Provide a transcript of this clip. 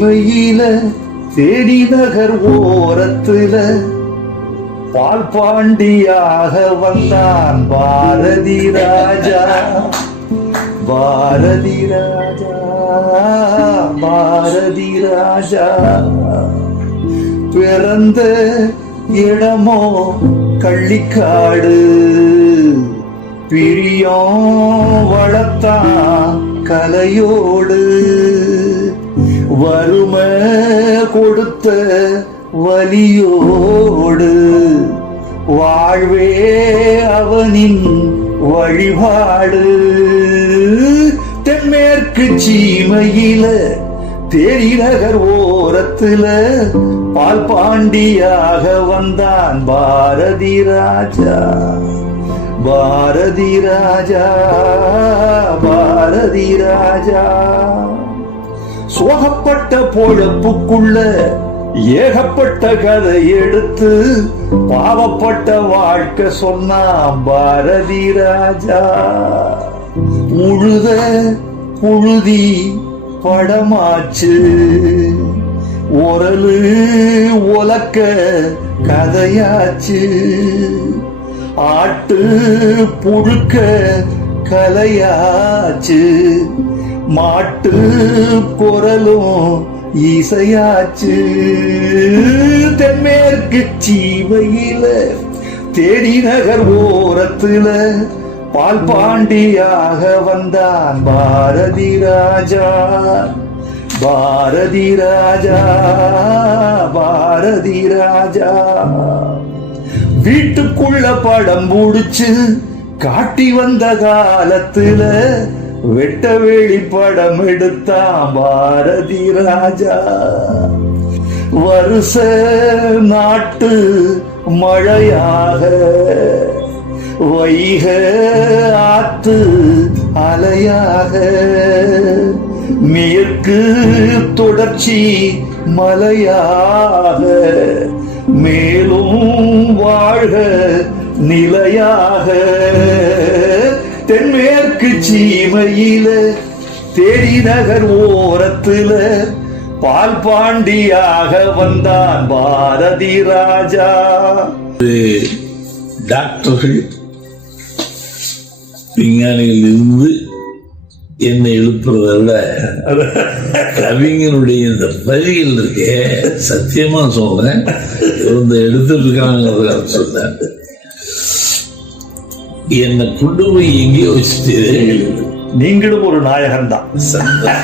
சீமையில தேடி நகர் ஓரத்துல பால் பாண்டியாக வந்தான் பாரதி ராஜா. பாரதி ராஜா, பாரதி ராஜா. பிறந்த இடமோ கள்ளிக்காடு, பிரியம் வளர்த்தான் கலையோடு. வறுமை கொடுத்த வலியோடு வாழ்வே அவனின் வழிபாடு. தென்மேற்கு சீமையில தேரி நகர் ஓரத்துல பால் பாண்டியாக வந்தான் பாரதி ராஜா. பாரதி ராஜா, பாரதி ராஜா. சோகப்பட்ட பொழப்புக்குள்ள ஏகப்பட்ட கதை எடுத்து பாவப்பட்ட வாழ்க்கை சொன்னான் பாரதி ராஜா. உழுத புழுதி படமாச்சு, உரலு உலக்க கதையாச்சு. ஆட்டு புழுக்க கலையாச்சு, மாட்டு குரலும் இசையாச்சு. தென்மேற்கு சீமையில தேடி நகர் ஓரத்துல பால் பாண்டியாக வந்தான் பாரதி ராஜா. பாரதி ராஜா, பாரதி ராஜா. வீட்டுக்குள்ள படம் முடிச்சு காட்டி வந்த காலத்துல வெட்ட வெளி படம் எடுத்தான் பாரதி ராஜா. வருஷ நாட்டு மழையாக வைக ஆத்து அலையாக மேற்கு தொடர்ச்சி மலையாக மேலும் வாழ்க நிலையாக. தென்மேற்கு சீமையில தேரி நகர் ஓரத்துல பால் பாண்டியாக வந்தான் பாரதி ராஜா. டாக்டர்கள் விஞ்ஞானிகள் இருந்து என்னை எழுப்புறத விட கவிஞனுடைய இந்த வரிகள் இருக்கே, சத்தியமா சொல்றேன், இந்த எடுத்துட்டு இருக்காங்க சொல்றேன். என்னை கொண்டு போய் எங்கேயோ வச்சுட்டு நீங்களும் ஒரு நாயகன் தான்.